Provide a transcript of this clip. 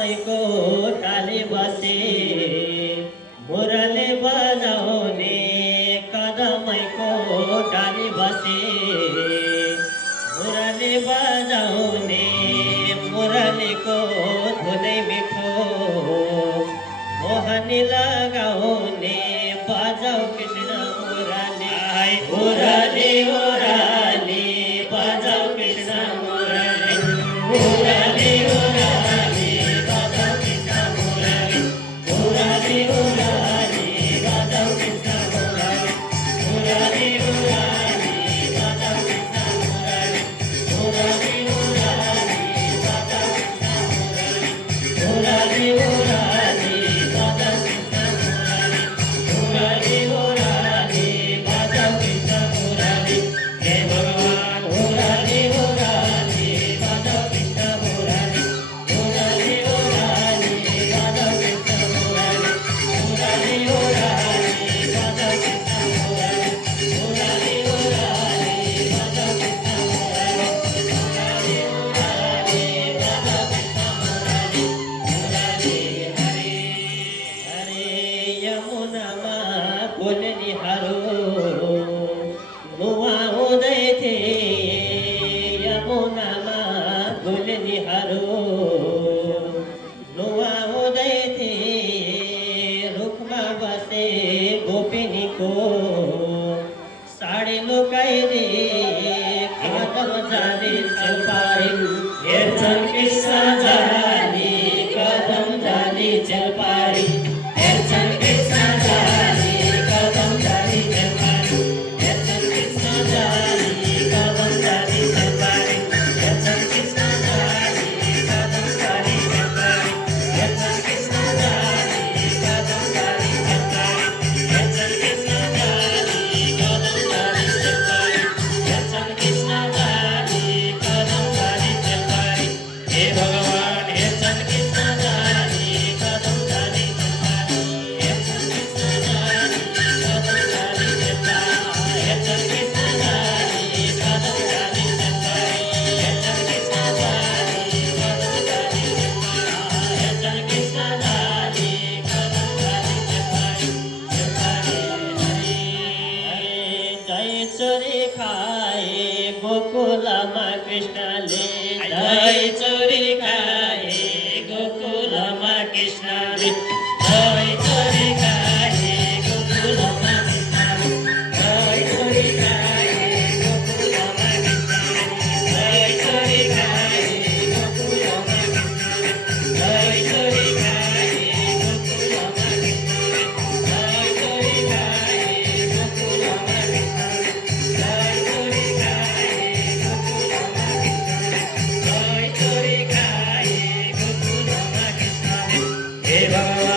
कदमैको ताली बसे मुरली बजाउने कदमैको ताली बसे मुरली बजाउने मुरलीको धुनै मिठो मोहनी लगाउने बजाऊ कृष्ण मुरली मुरली मुरली बजाऊ कृष्ण मुरली मुरली मुरली बजाऊ कृष्ण मुरली मुरली मुरली बजाऊ कृष्ण मुरली मुरली मुरली बजाऊ कृष्ण मुरली मुरली मुरली बजाऊ कृष्ण मुरली मुरली मुरली बजाऊ कृष्ण मुरली मुरली बजाऊ कृष्ण मुरली हे भगवान मुरली मुरली बजाऊ कृष्ण मुरली मुरली मुरली बजाऊ कृष्ण मुरली मुरली मुरली बजाऊ कृष्ण मुरली मुरली मुरली बजाऊ कृष्ण मुरली मुरली मुरली बजाऊ कृष्ण मुरली मुरली हरे हरे यमुनामा बोल्नेहरू नुहाउँदै थिए यमुनामा बोल्नेहरू नुहाउँदै थिए रुखमा बसे गोपिनीको साडी लुकाइदिए कदम जाली चेपारी हेर्छन् कृष्ण जाली कदम जाली चेपारी हेर्छन् कृष्ण जाली कदम जाली चेपारी हेर्छन् कृष्ण जाली कदम जाली चेपारी हेर्छन् कृष्ण जाली कदम जाली चेपारी हेर्छन् कृष्ण जाली कदम जाली चेपारी हेर्छन् कृष्ण जाली कदम जाली चेपारी हेर्छन् कृष्ण जाली कदम जाली चेपारी हे भगवान हेर्छन् कृष्ण जाली कदम जाली चेपारी हेर्छन् कृष्ण जाली कदम जाली चेपारी हेर्छन् कृष्ण जाली कदम जाली चेपारी हेर्छन् कृष्ण जाली कदम जाली चेपारी हेर्छन् कृष्ण जाली कदम जाली चेपारी चेपारी हरे हरे दही चोरी खाए गोकुलमा कृष्णले दही चोरी खाए गोकुलमा कृष्णले दही चोरी खाए गोकुलमा कृष्णले दही चोरी खाए गोकुलमा कृष्णले दही चोरी खाए गोकुलमा कृष्णले दही चोरी खाए गोकुलमा कृष्णले दही चोरी खाए गोकुलमा कृष्णले दही चोरी खाए गोकुलमा कृष्णले दही चोरी खाए गोकुलमा कृष्णले हे भगवान